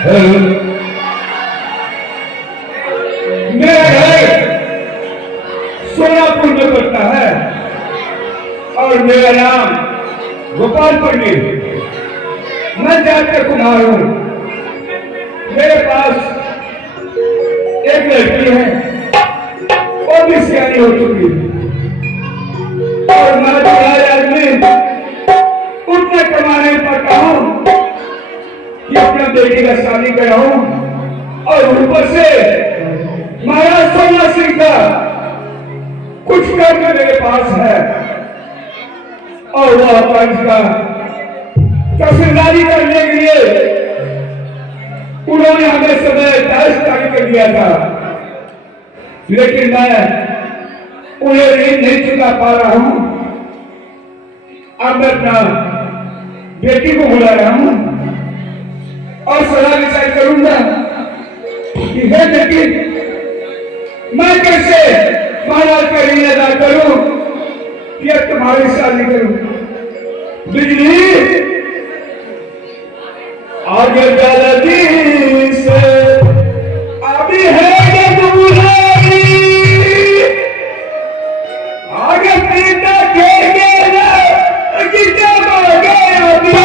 मेरा घर सोनापुर में पड़ता है और मेरा नाम गोपाल पंडित। मैं जाकर कुमार हूँ। मेरे पास एक लड़की है, वो भी सियानी हो चुकी है और मैं बड़ा आदमी उतना कमा नहीं पाता हूँ कि अपना बेटी का शादी कराऊं और ऊपर से महाराज सोना सिंह का कुछ कर्ज मेरे पास है और वह कर्ज का तहसीलदारी करने के लिए उन्होंने हमें समय 10 तारीख कर दिया था, लेकिन मैं उन्हें ऋण नहीं चुका पा रहा हूं। अब मैं अपना बेटी को बुला रहा हूं और सलाह विचार करूंगा कि हे बेटी, मैं कैसे महाराज का ऋण अदा करूं या तुम्हारी शादी करूं। बिजली आगे जल्दी से अभी है बुलानी, आगे पीता खेगे ना कितना मांगे अभी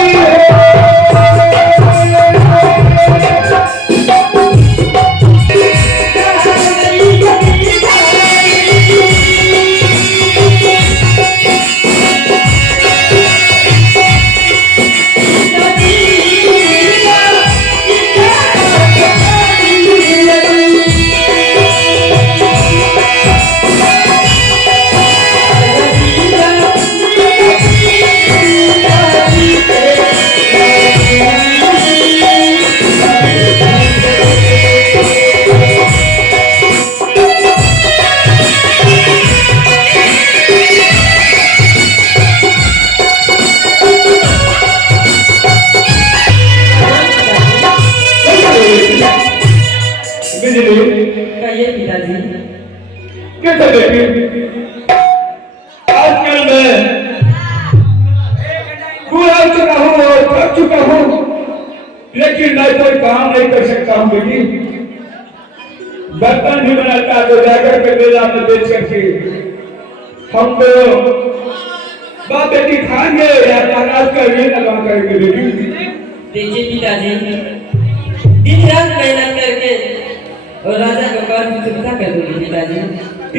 कैसे बेटी, आजकल मैं पूरा चुका हूँ और थक चुका हूँ, लेकिन मैं कोई काम नहीं कर सकता हूँ बेटी। बर्तन भी बनाता तो जाकर के मेला में बेच करके हम तो बाप बेटी खाएंगे या महाराज का ऋण अदा करेंगे बेटी। देखिए पिताजी, दिन रात मेहनत करके और राजा का कर्ज चुकता कर दूंगी पिताजी।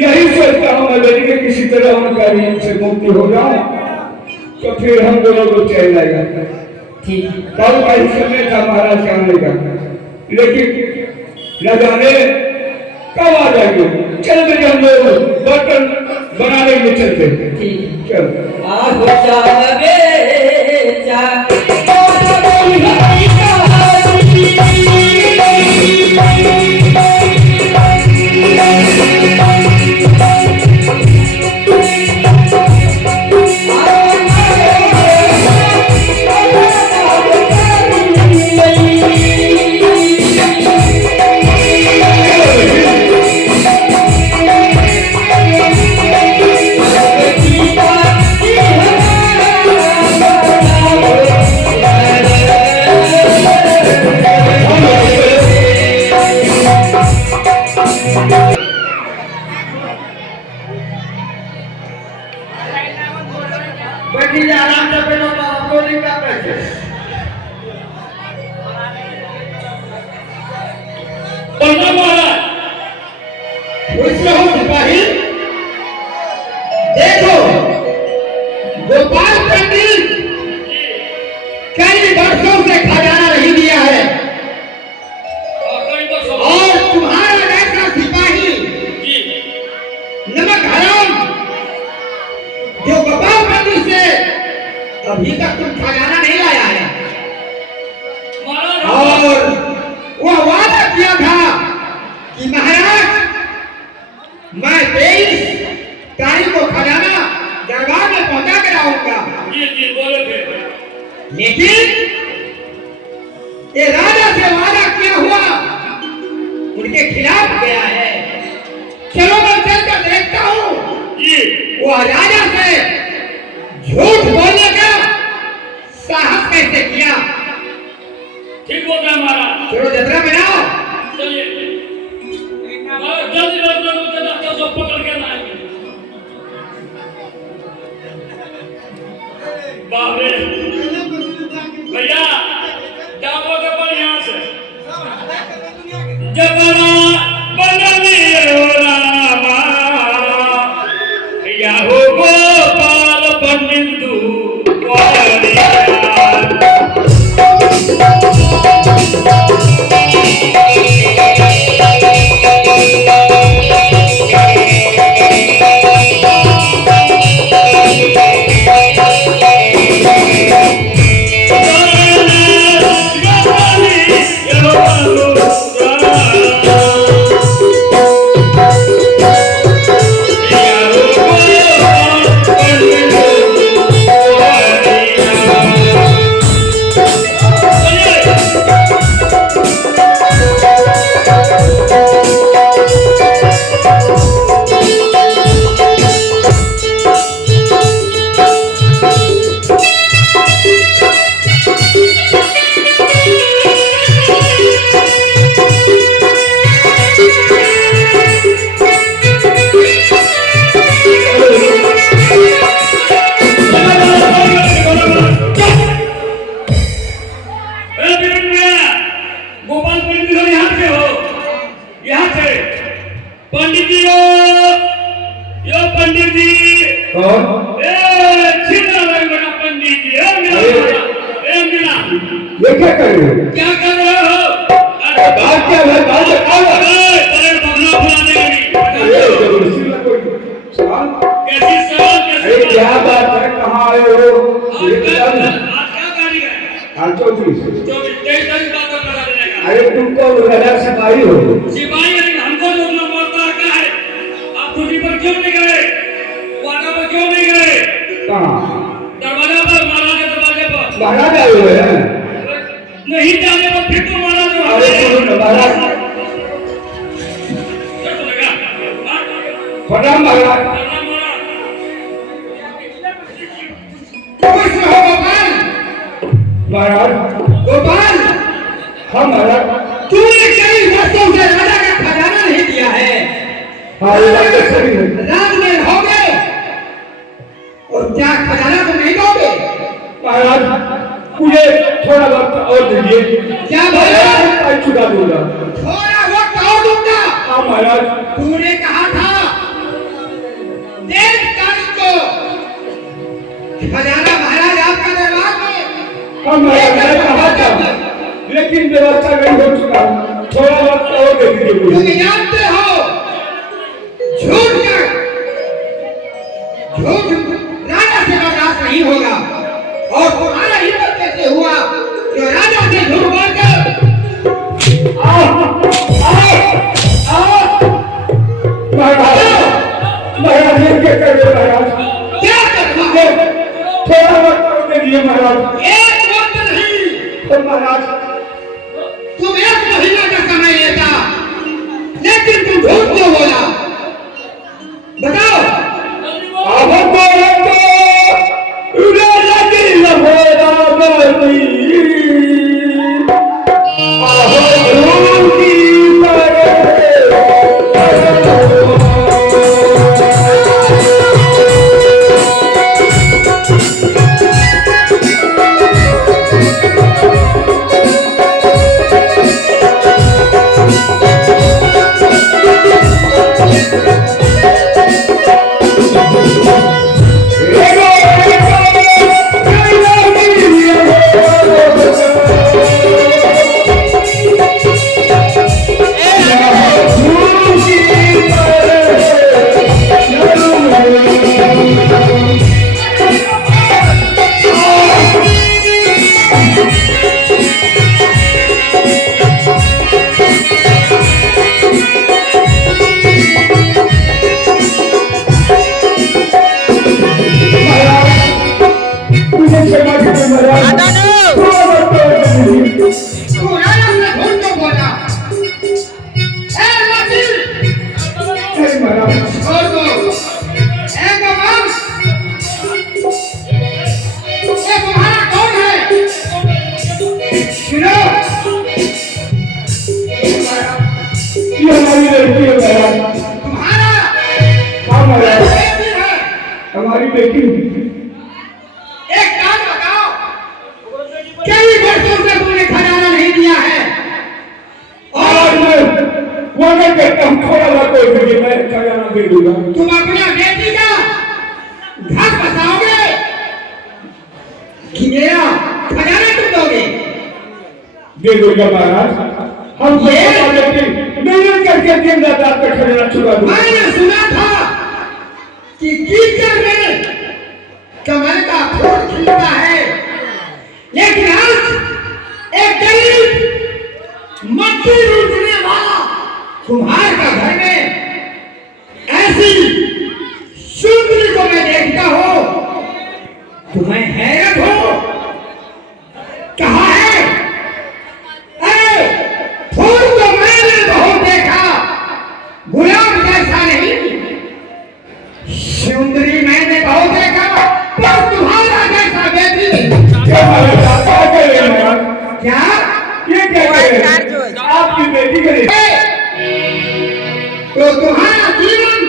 यही सोचता हूँ मैं बेटी के किसी तरह उनका ऋण से मुक्ति हो जाए तो फिर हम दोनों को चैन आएगा। ठीक, कल का ही समय था महाराज के आने का, लेकिन न जाने कब आ जाएंगे। चल बेटे, हम लोग बर्तन बनाने में चलते हैं। ठीक, चल आहो चाहे आराम से बैठो तो आपको नहीं कर रहे सिपाही। देखो गोपाल पंडित कई वर्षों से खजाना नहीं दिया है और तुम्हारा जैसा सिपाही नमक हराम जो गोपाल पंडित से अभी तक तुम खजाना नहीं लाया है और वह वादा किया था कि महाराज मैं 23 तारीख को खजाना दरबार में पहुंचा कर आऊंगा। लेकिन ये राजा से वादा किया हुआ उनके खिलाफ गया है। चलो मैं चलकर देखता हूँ वो राजा से झूठ बोलने का साहस कैसे किया। ठीक बोल रहा हमारा। चलो जबरा बनलिए हो रामा या हो गोपाल पंडित वालिया गोपाल पंडित जी यहाँ से हो यहाँ से पंडित जी यो पंडित जी कौन? छिंदा बड़ा पंडित जी मीना ये क्या कर रहे हो? क्या कर रहे हो? बात क्या है? बात बताओ। अरे बगला फुलाने लगी अरे जबरदस्ती ना कोई सवाल। कैसी सवाल अरे क्या बात है? कहाँ आए हो? ये बता दो। आज क्या तारीख है? आज 24। 23 तारीख बात कर रहा है। अरे तुमको रजा सिपाही हो? सिपाही है, हमको रोकना पड़ता है क्या है? आप छुट्टी पर क्यों नहीं गए? वादा पर क्यों नहीं गए? कहाँ? दरवाजा पर, महाराज के दरवाजे पर। महाराज आए हुए हैं? नहीं जाने पर फिर तो महाराज अरे सुनो ना महाराज। क्या बोलेगा? प्रणाम महाराज। खुश रहो गोपाल। महाराज। गोपाल, हाँ महाराज। तूने कई वर्षों से राजा का खजाना नहीं दिया है। हाँ ये बात तो सही है। राज में रहोगे और क्या खजाना तो नहीं दोगे? महाराज मुझे थोड़ा वक्त और दीजिए। क्या बोला? मैं चुका दूंगा। थोड़ा वक्त और दूंगा। हाँ महाराज। तूने कहा था 23 तारीख को खजाना महाराज आपका दरबार में। हाँ महाराज मैं कहा था लेकिन व्यवस्था नहीं हो चुका। थोड़ा वक्त और दे दीजिए तुम मुझे। जानते हो झूठ राजा से बर्दाश्त नहीं होगा और तुम्हारा हिम्मत कैसे हुआ कि राजा से झूठ बोलकर महाराज महाराज ये क्या कर रहे महाराज? क्या करना? थोड़ा वक्त और दे दीजिए महाराज। एक वक्त नहीं, तो महाराज तुम 1 महीना का समय लेता लेकिन तुम झूठ क्यों बोला? बताओ। अब बोले तो राजा की लहरा बनी आहो धूम की हमारी बेटी एक बात बताओ, कई वर्षों से तुमने खजाना नहीं दिया है आज मैं दे दूंगा। तुम अपना बेटी का घर बसाओगे कि मेरा खजाना तुम दोगे? दे दूंगा महाराज। हम मेहनत करके दिन रात आपका खजाना चुरा दूंगा। मैंने सुना था कि कीचड़ में कमल का फूल खिलता है, लेकिन आज एक गरीब मट्टी लूटने वाला कुम्हार का घर में ऐसी सुंदरी को मैं देखता हूं, तुम्हें हैरत हो। कहाँ है? अरे फूल तो मैंने बहुत देखा, गुलाब जैसा नहीं। सुंदरी मैंने बहुत देखा, पर तुम्हारा जैसा बेटी। क्या महाराज क्या कह रहे हैं महाराज? क्या ये क्या कह रहे हैं? आपकी बेटी के लिए तो तुम्हारा जीवन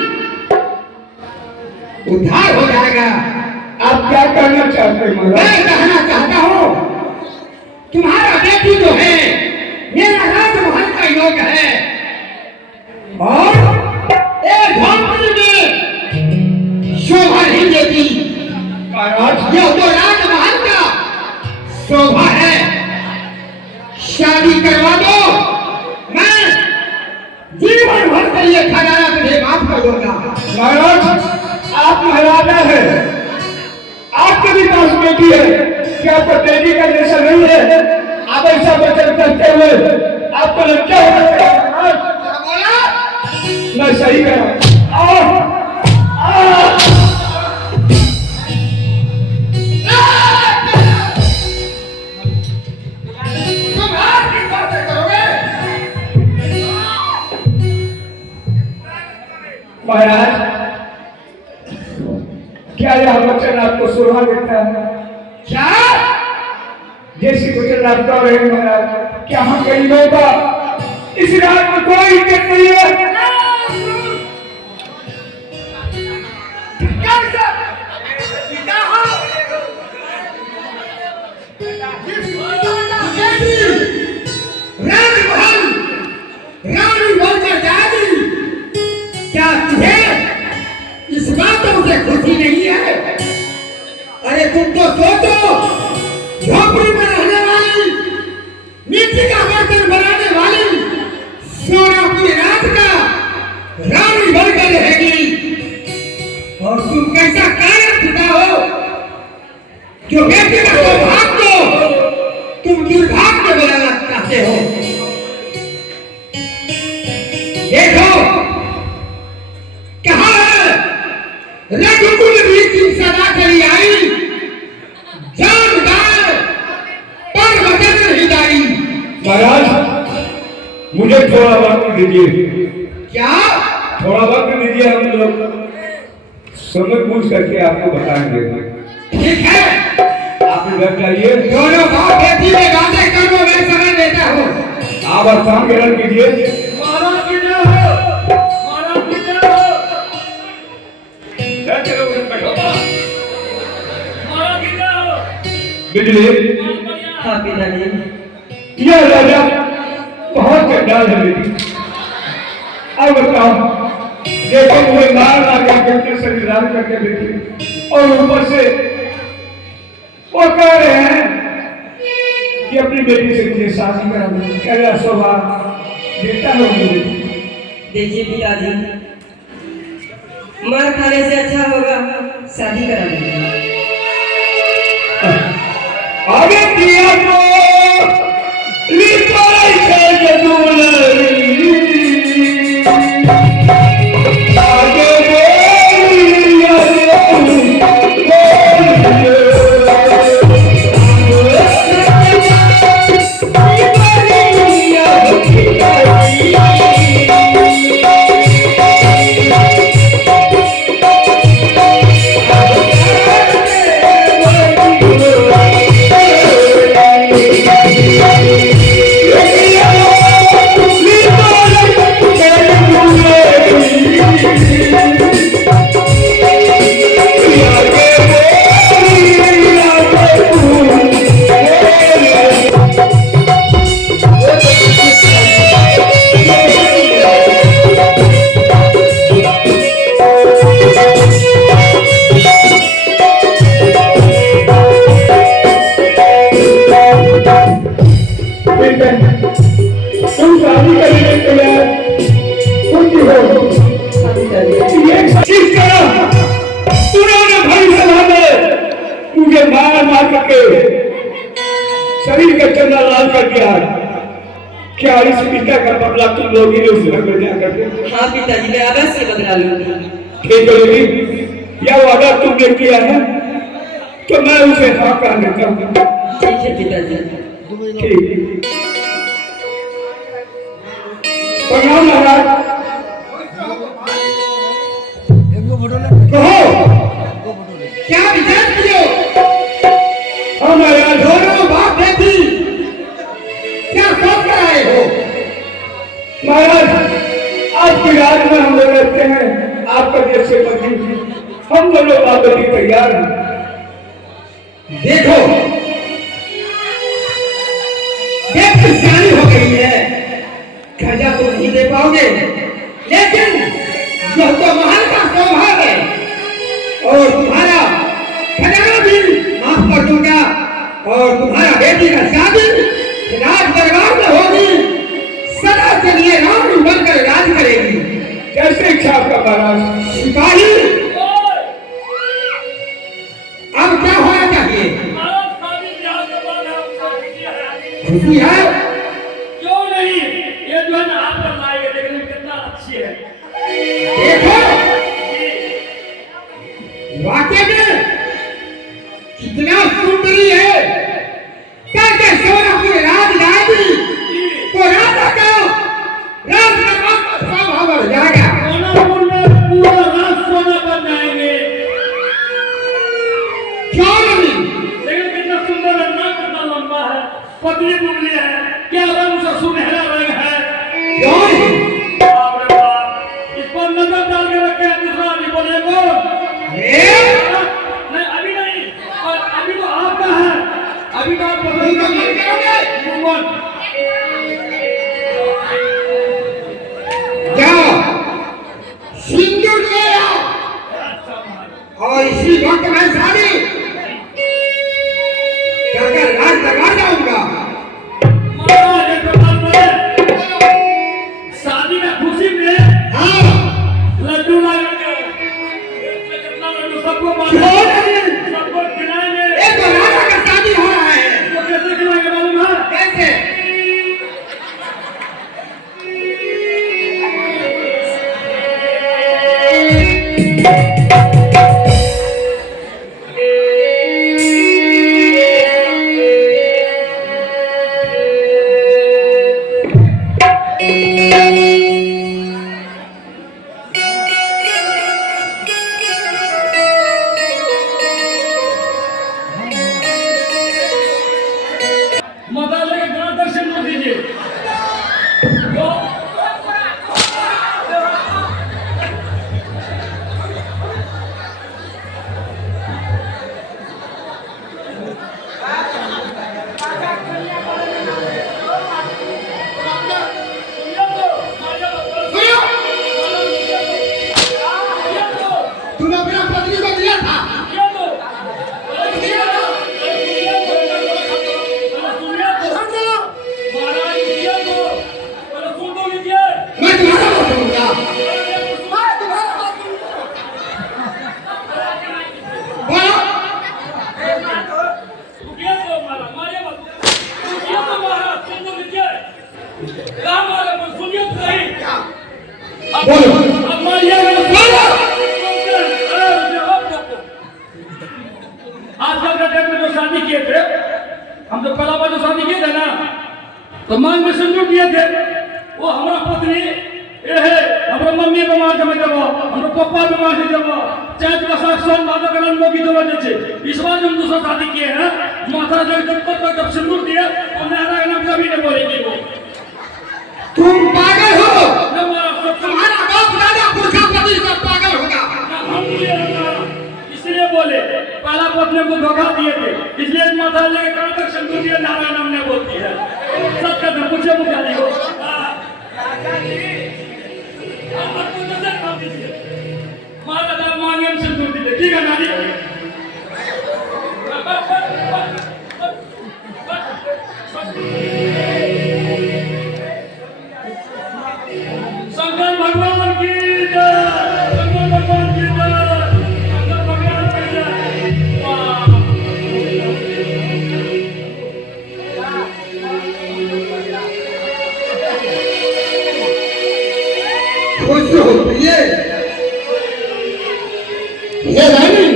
उद्धार हो जाएगा। आप क्या करना चाहते हैं महाराज? मैं कहना चाहता हूँ, तुम्हारा बेटी जो है मेरा राजमहल का योग है, और एक झोंपड़ी में शोभा नहीं देती। महाराज यह तो राजमहल का शोभा है। शादी करवा दो, मैं जीवन भर के लिए खजाना तुझे माफ कर दूंगा। महाराज आप महाराजा है, आपके भी पास बेटी है, क्या आपका बेटी का जैसा नहीं है? आप ऐसा वचन करते हुए आपको लज्जा होना चाहिए महाराज। क्या बोला? मैं सही कह रहा हूं। तुम आज की बातें करोगे? महाराज क्या यह वचन आपको शोभा देता है? क्या? जैसी वचन आप कर रहे हैं महाराज, क्या हम गरीबों का इस रात में कोई इज्जत नहीं है? राजमहल रानी बनकर जाएगी, क्या तुझे इस बातों से खुशी नहीं है? अरे तुम तो सोचो, झोपड़ी में रहने वाली, मिट्टी का बर्तन बनाने वाली, सोना पूरी रात का रानी बनकर रहेगी, और तुम कैसा कायर पिता हो जो बेटी का सौभाग्य तुम दुर्भाग्य बनाना चाहते हो। देखो कहाँ है रघुकुल भी तुम सदा चली आई, जान गाय पर वचन नहीं दाई। महाराज मुझे थोड़ा वक्त दीजिए। क्या? थोड़ा वक्त दीजिए, हम लोग समझ बूझ करके आपको बताएंगे। ठीक है, आप इधर जाइए। दोनों भाव बेटी में बातें करो, मैं समय देता हूँ। आप आसान ग्रहण कीजिए। बिजली हाँ पिताजी। यह राजा बहुत चंडाल है बेटी। अब बताओ, देखो मुझे मार लगा के संविधान करके बेटी, और ऊपर से वो कह रहे हैं कि अपनी बेटी से मुझे शादी करा दो। क्या शोभा देता है मुझे? देखिए पिताजी, मार खाने से अच्छा होगा शादी करा देंगे। अरे दिया तो लिपाई है दुलरी, आगे ठीक है, तुम शादी करने के लिए खुशी हो। हाँ पिताजी। ये चीज करा उन्होंने भाई साहब तुझे मार मार करके शरीर का चंदा लाल कर दिया। क्या इस पिता का बदला तुम लोग ही उस घर में जा करके? हाँ पिताजी, मैं अवश्य बदला लूंगी। ठीक है बेटी, यह वादा तुमने किया है तो मैं उसे हाँ कर देता हूँ। ठीक है पिताजी। ठीक, प्रणाम महाराज। कहो क्या विचार किए? हाँ महाराज। दोनों बाप बेटी क्या सोच कर आए हो? महाराज, आपकी राज में हम लोग रहते हैं, आपका जैसे मर्जी, हम दोनों बात बेटी तैयार हैं। देखो, देख शादी हो गई है, कर्जा तो नहीं दे पाओगे, लेकिन यह तो महल का स्वभाव है और तुम्हारा खजाना भी माफ कर दूंगा और तुम्हारा बेटी का शादी राज दरबार में होगी, सदा के लिए रानी बनकर राज करेगी। कैसे इच्छा आपका महाराज? सिपाही, अब क्या होना चाहिए? खुशी है? क्यों नहीं? ये जो है ना आप पर लाएंगे, देखने में कितना अच्छी है। देखो, वाकई में कितना सुंदरी है। कहते सोनापुर राज जाएगी तो राजा का राज दरबार का स्वभाव बढ़ जाएगा। सोनापुर में पूरा राज सोना बन जाएंगे। क्यों नहीं? देखो कितना सुंदर है, नाक कितना लंबा है, पतली दुबली है, क्या रंग से सुनहरा रंग है। क्यों नहीं? बाप रे बाप, इस पर नजर डाल के रखे हैं, दूसरा नहीं बोलेगा। नहीं अभी नहीं, और अभी तो आपका है, अभी तो आप पसंद करोगे। जाओ, सिंदूर ले आओ और इसी वक्त मैं शादी कर राज दरबार जाऊंगा। महाराज एक बात बोले, शादी का खुशी में हाँ, लड्डू लाएंगे, कितना लड्डू सबको क्यों बांटेंगे, नहीं? सबको खिलाएंगे। एक तो राजा का शादी हो रहा है, तो कैसे खिलाएंगे मालूम है? कैसे? माता लेके गांव दर्शन कर दीजिए। तो तुम अपना पत्नी को दिया था? मैं तुम्हारा बात सुनूंगा। बोलो, बोलो, आजकल के डेट में जो शादी किए थे, हम तो पहला बार जो शादी किए थे ना, तो मांग में सिंदूर किए थे। वो हमारा पत्नी ये है, हमारा मम्मी बीमार जब हमारा पापा बीमार से जब चाहे तो साथ सोन माता का नाम लोगी जब जैसे इस बार हम दूसरा शादी किए हैं, माता जब सिंदूर दिए तो नारा का नाम कभी नहीं बोलेगी वो। तुम पागल हो। ना हमारा सब तुम्हारा बाप दादा पुरखा पति सब पागल होगा। हम इसलिए बोले, पहला पत्नी को धोखा दिए थे, इसलिए माता लेके कल तक सिंदूर दिए, नारा नाम नहीं बोलती है। सच का धर्म पूछे मुझे नहीं हो। माता दादा मांगे हम सिंदूर दिए, ठीक है नानी? बहुत प्रिय हे रानी,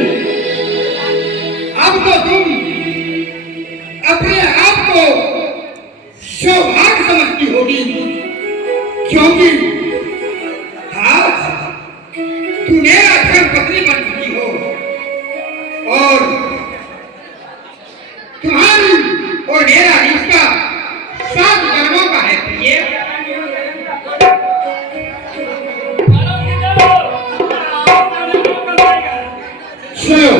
अब तो तुम अपने आप को सौभाग्य समझती होगी, क्योंकि आज तू मेरा धर्म पत्नी बन चुकी हो और तुम्हारी और मेरा रिश्ता 7 जन्मों का है प्रिय। सुनो,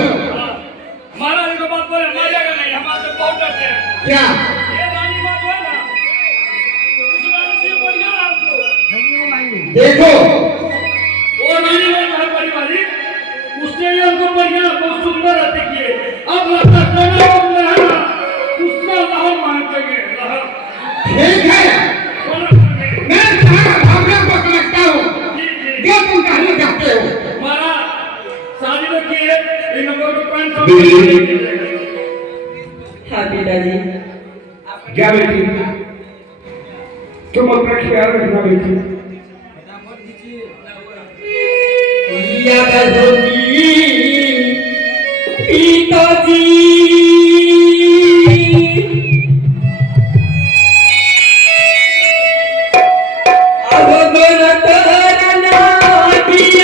हमारा एक बात बोले हमारे का नहीं, हमारे से बहुत डरते हैं। क्या ये रानी बात है ना, इस बात से बढ़िया आपको देखो, वो रानी बात है परिवारी, उसने ये हमको बढ़िया बहुत सुंदर रहते किए। अब लगता है ना उसका लहर मान सके लहर। ठीक है, मैं तुम्हारा भावना को समझता हूँ, जो तुम कहना चाहते हो। हमारा शादी तो की है, इन नंबर पे 500 हाँ पिताजी। क्या बेटी, तुम अपना ख्याल रखना बेटी। याद होगी पिताजी, अब मेरा करना दिया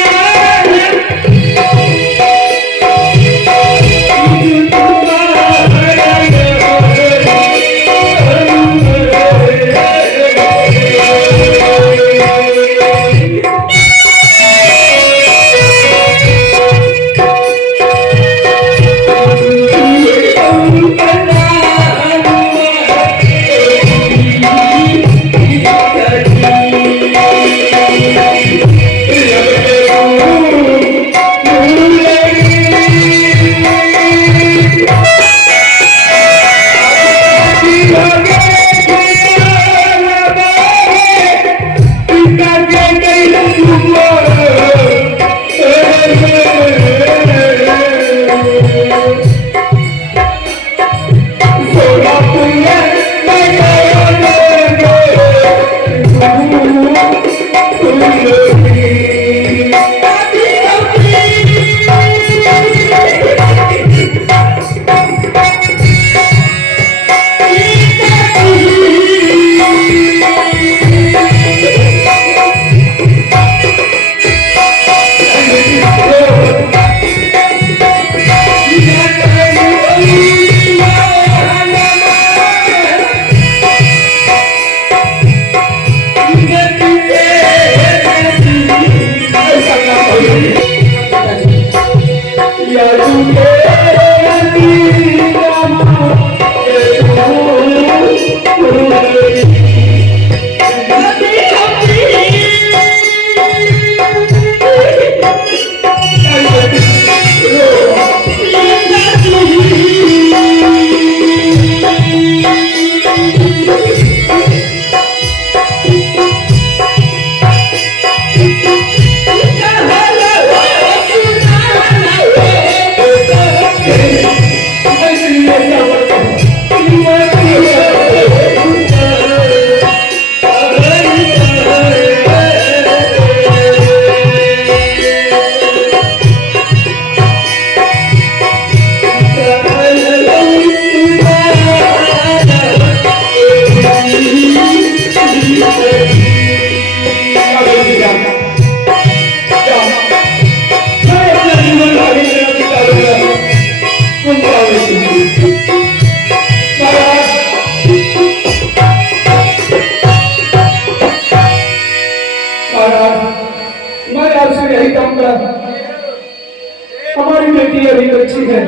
हमारी बेटी अभी बच्ची है,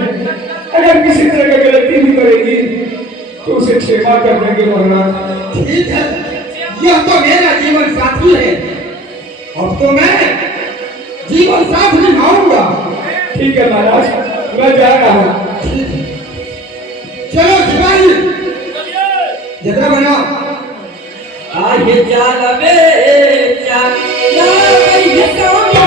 अगर किसी तरह की गलती भी करेगी तो उसे क्षमा कर देंगे महाराज। ठीक है, यह तो मेरा जीवन साथी है, अब तो मैं जीवन साथ निभाऊंगा। ठीक है महाराज, मैं जा रहा हूँ। चलो सिपाही, जगह बनाओ। आगे चल बे चल ये सोनी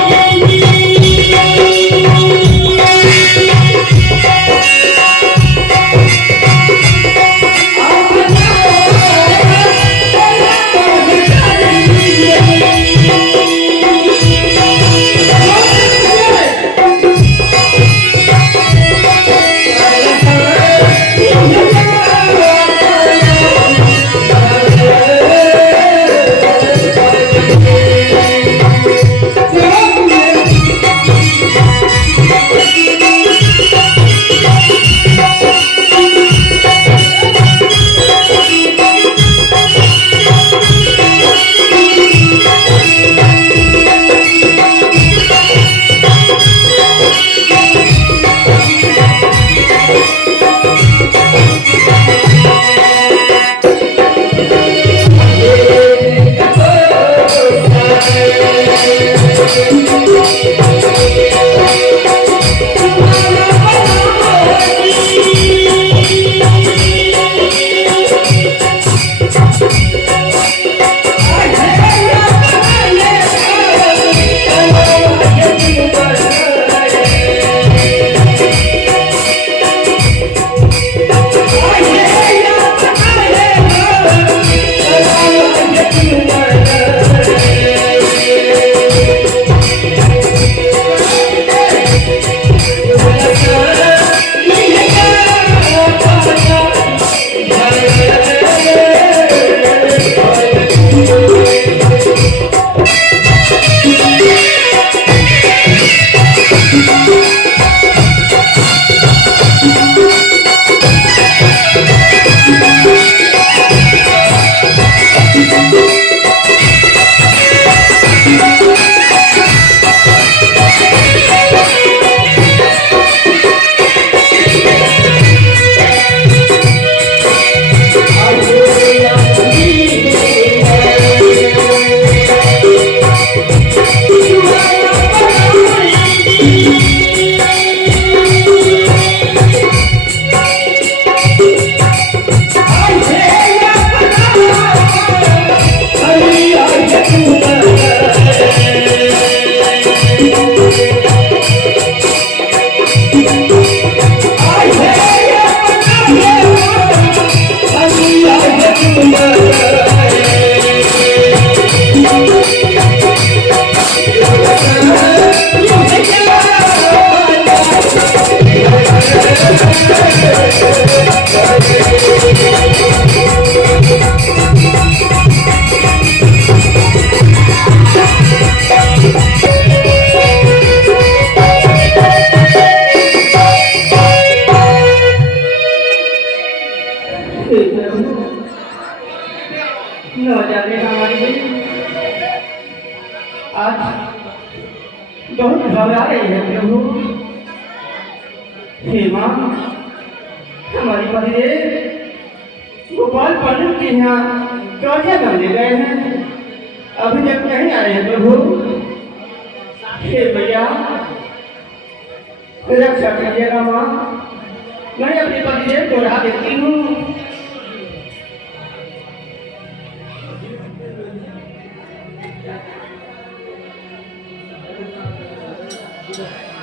न जाने हमारी आज बहुत घबरा रही है प्रभु। हे माँ, हमारी पतिदेव गोपाल पंडित के यहाँ कर्जा बंधे गए हैं, अभी तक नहीं आए हैं प्रभु। हे भैया, रक्षा कीजिएगा माँ, मैं अपने पतिदेव को राह देती हूँ। Thank you.